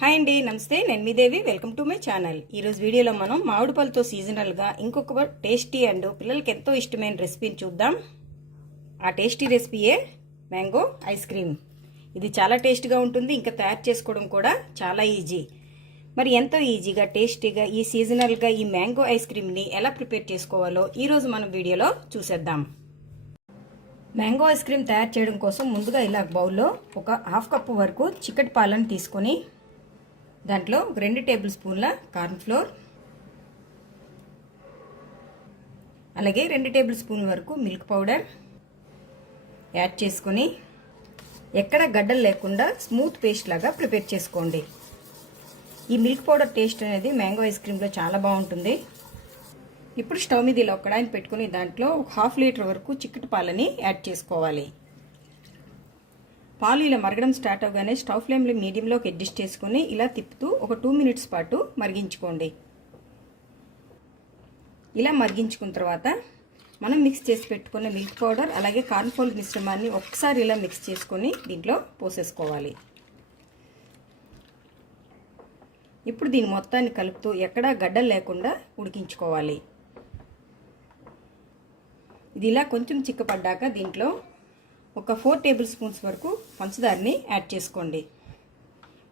Hi అండి నమస్తే. నేను మీ Devi. Welcome to my channel ఈరోజు వీడియోలో మనం మామిడి పళ్ళతో సీజనల్గా ఇంకొక టేస్టీ అండ్ పిల్లలకి ఎంతో ఇష్టమైన రెసిపీని చూద్దాం. ఆ టేస్టీ రెసిపీయే మ్యాంగో ఐస్ క్రీమ్ ఇది చాలా టేస్ట్గా ఉంటుంది. ఇంకా తయారు చేసుకోవడం కూడా చాలా ఈజీ మరి ఎంతో ఈజీగా టేస్టీగా ఈ సీజనల్గా ఈ మ్యాంగో ఐస్ క్రీమ్ని ఎలా ప్రిపేర్ చేసుకోవాలో ఈరోజు మనం వీడియోలో చూసేద్దాం. మ్యాంగో ఐస్ క్రీమ్ తయారు చేయడం కోసం ముందుగా ఇలా బౌల్లో ఒక హాఫ్ కప్ వరకు చిక్కటి పాలను తీసుకొని దాంట్లో ఒక రెండు టేబుల్ స్పూన్ల కార్న్ ఫ్లోర్. అలాగే రెండు టేబుల్ స్పూన్ వరకు మిల్క్ పౌడర్ యాడ్ చేసుకొని ఎక్కడ గడ్డలు లేకుండా స్మూత్ పేస్ట్ లాగా ప్రిపేర్ చేసుకోండి. ఈ మిల్క్ పౌడర్ టేస్ట్ అనేది మ్యాంగో ఐస్ క్రీమ్లో చాలా బాగుంటుంది. ఇప్పుడు స్టవ్ మీద ఇలా ఒక కడాయిని పెట్టుకుని దాంట్లో ఒక హాఫ్ లీటర్ వరకు చిక్కటి పాలని యాడ్ చేసుకోవాలి. పాలు ఇలా మరగడం స్టార్ట్ అవగానే స్టవ్ ఫ్లేమ్లో మీడియంలోకి అడ్జస్ట్ చేసుకుని ఇలా తిప్పుతూ ఒక టూ మినిట్స్ పాటు మరిగించుకోండి. ఇలా మరిగించుకున్న తర్వాత మనం మిక్స్ చేసి పెట్టుకున్న మిల్క్ పౌడర్ అలాగే కార్న్ఫ్లోర్ మిశ్రమాన్ని ఒకసారి ఇలా మిక్స్ చేసుకొని దీంట్లో పోసేసుకోవాలి. ఇప్పుడు దీని మొత్తాన్ని కలుపుతూ ఎక్కడా గడ్డలు లేకుండా ఉడికించుకోవాలి. ఇది ఇలా కొంచెం చిక్కపడ్డాక దీంట్లో ఒక ఫోర్ టేబుల్ స్పూన్స్ వరకు పంచదారని యాడ్ చేసుకోండి.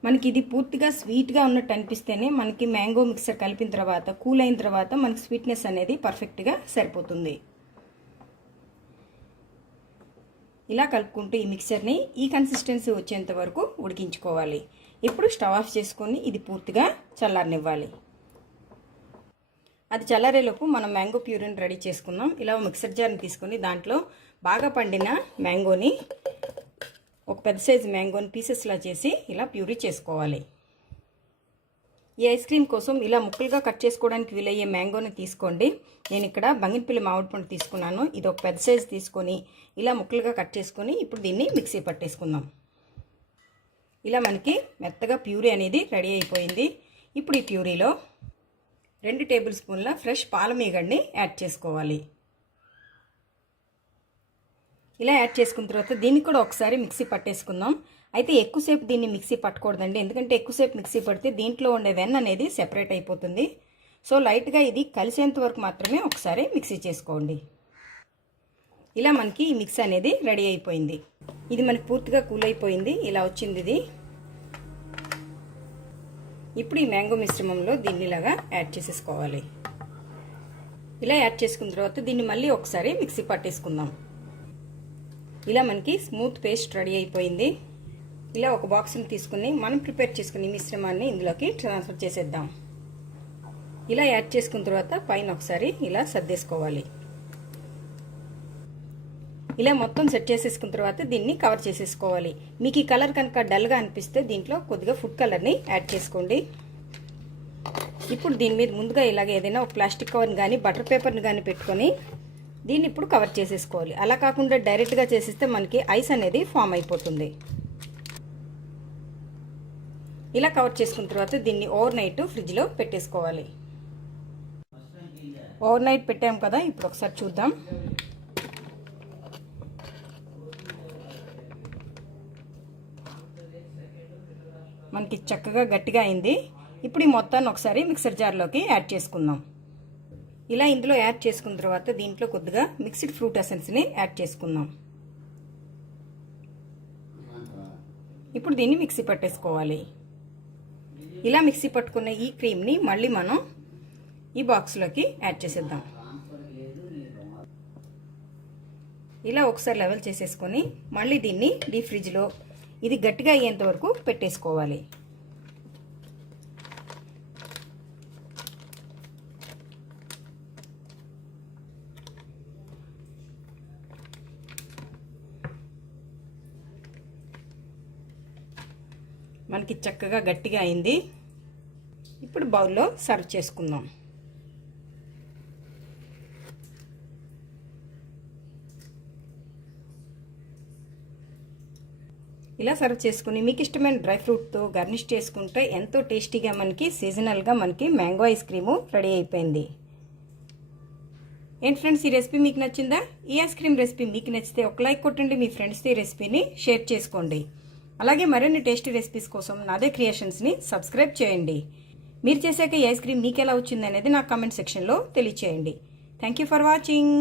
మనకి ఇది పూర్తిగా స్వీట్గా ఉన్నట్టు అనిపిస్తేనే మనకి మ్యాంగో మిక్సర్ కలిపిన తర్వాత కూల్ అయిన తర్వాత మనకి స్వీట్నెస్ అనేది పర్ఫెక్ట్గా సరిపోతుంది. ఇలా కలుపుకుంటూ ఈ మిక్సర్ని ఈ కన్సిస్టెన్సీ వచ్చేంత వరకు ఉడికించుకోవాలి. ఇప్పుడు స్టవ్ ఆఫ్ చేసుకొని ఇది పూర్తిగా చల్లారనివ్వాలి. అది చల్లారేలోపు మనం మ్యాంగో ప్యూరిని రెడీ చేసుకుందాం. ఇలా మిక్సర్ జార్ని తీసుకొని దాంట్లో బాగా పండిన మ్యాంగోని ఒక పెద్ద సైజు మ్యాంగోని పీసెస్లా చేసి ఇలా ప్యూరీ చేసుకోవాలి. ఈ ఐస్ క్రీమ్ కోసం ఇలా ముక్కలుగా కట్ చేసుకోవడానికి వీలయ్యే మ్యాంగోని తీసుకోండి. నేను ఇక్కడ బంగినపల్లి మామిడి పండు తీసుకున్నాను. ఇది ఒక పెద్ద సైజు తీసుకొని ఇలా ముక్కలుగా కట్ చేసుకొని ఇప్పుడు దీన్ని మిక్సీ పట్టేసుకుందాం. ఇలా మనకి మెత్తగా ప్యూరీ అనేది రెడీ అయిపోయింది. ఇప్పుడు ఈ ప్యూరీలో రెండు టేబుల్ స్పూన్ల ఫ్రెష్ పాలమీగడ్ని యాడ్ చేసుకోవాలి. ఇలా యాడ్ చేసుకున్న తర్వాత దీన్ని కూడా ఒకసారి మిక్సీ పట్టేసుకుందాం. అయితే ఎక్కువసేపు దీన్ని మిక్సీ పట్టకూడదండి. ఎందుకంటే ఎక్కువసేపు మిక్సీ పడితే దీంట్లో ఉండే వెన్న అనేది సెపరేట్ అయిపోతుంది. సో లైట్గా ఇది కలిసేంత వరకు మాత్రమే ఒకసారి మిక్సీ చేసుకోండి. ఇలా మనకి ఈ మిక్స్ అనేది రెడీ అయిపోయింది. ఇది మనకి పూర్తిగా కూల్ అయిపోయింది. ఇలా వచ్చింది ఇది. ఇప్పుడు ఈ మ్యాంగో మిశ్రమంలో దీన్ని ఇలాగా యాడ్ చేసేసుకోవాలి. ఇలా యాడ్ చేసుకున్న తర్వాత దీన్ని మళ్ళీ ఒకసారి మిక్సీ పట్టేసుకుందాం. ఇలా మనకి స్మూత్ పేస్ట్ రెడీ అయిపోయింది. ఇలా ఒక బాక్స్ని తీసుకుని మనం ప్రిపేర్ చేసుకుని మిశ్రమాన్ని ఇందులోకి ట్రాన్స్ఫర్ చేసేద్దాం. ఇలా యాడ్ చేసుకున్న తర్వాత పైన ఒకసారి ఇలా సర్దేసుకోవాలి. ఇలా మొత్తం సెట్ చేసేసుకున్న తర్వాత దీన్ని కవర్ చేసేసుకోవాలి. మీకు ఈ కలర్ కనుక డల్గా అనిపిస్తే దీంట్లో కొద్దిగా ఫుడ్ కలర్ని యాడ్ చేసుకోండి. ఇప్పుడు దీని మీద ముందుగా ఇలాగ ఏదైనా ఒక ప్లాస్టిక్ కవర్ని కానీ బటర్ పేపర్ని కానీ పెట్టుకొని దీన్ని ఇప్పుడు కవర్ చేసేసుకోవాలి. అలా కాకుండా డైరెక్ట్గా చేసేస్తే మనకి ఐస్ అనేది ఫామ్ అయిపోతుంది. ఇలా కవర్ చేసుకున్న తర్వాత దీన్ని ఓవర్ నైట్ ఫ్రిడ్జ్లో పెట్టేసుకోవాలి. ఓవర్ నైట్ పెట్టాం కదా ఇప్పుడు ఒకసారి చూద్దాం. మనకి చక్కగా గట్టిగా అయింది. ఇప్పుడు ఈ మొత్తాన్ని ఒకసారి మిక్సర్ జార్లోకి యాడ్ చేసుకుందాం. ఇలా ఇందులో యాడ్ చేసుకున్న తర్వాత దీంట్లో కొద్దిగా మిక్స్డ్ ఫ్రూట్ ఎసెన్స్ని యాడ్ చేసుకుందాం. ఇప్పుడు దీన్ని మిక్సీ పట్టేసుకోవాలి. ఇలా మిక్సీ పట్టుకున్న ఈ క్రీమ్ని మళ్ళీ మనం ఈ బాక్స్లోకి యాడ్ చేసేద్దాం. ఇలా ఒకసారి లెవెల్ చేసేసుకొని మళ్ళీ దీన్ని డీప్ ఫ్రిడ్జ్లో ఇది గట్టిగా అయ్యేంత వరకు పెట్టేసుకోవాలి. మనకి చక్కగా గట్టిగా అయింది. ఇప్పుడు బౌల్లో సర్వ్ చేసుకుందాం. ఇలా సర్వ్ చేసుకుని మీకు ఇష్టమైన డ్రై ఫ్రూట్తో గార్నిష్ చేసుకుంటే ఎంతో టేస్టీగా మనకి సీజనల్గా మనకి మ్యాంగో ఐస్ క్రీము రెడీ అయిపోయింది. ఏంటి ఫ్రెండ్స్ ఈ రెసిపీ మీకు నచ్చిందా? ఈ ఐస్ క్రీమ్ రెసిపీ మీకు నచ్చితే ఒక లైక్ కొట్టండి మీ ఫ్రెండ్స్తో ఈ రెసిపీని షేర్ చేసుకోండి. అలాగే మరిన్ని టేస్టీ రెసిపీస్ కోసం నాదే క్రియేషన్స్ని సబ్స్క్రైబ్ చేయండి. మీరు చేసాక ఈ ఐస్ క్రీమ్ మీకు ఎలా వచ్చింది అనేది నా కామెంట్ సెక్షన్లో తెలియచేయండి. Thank you for watching.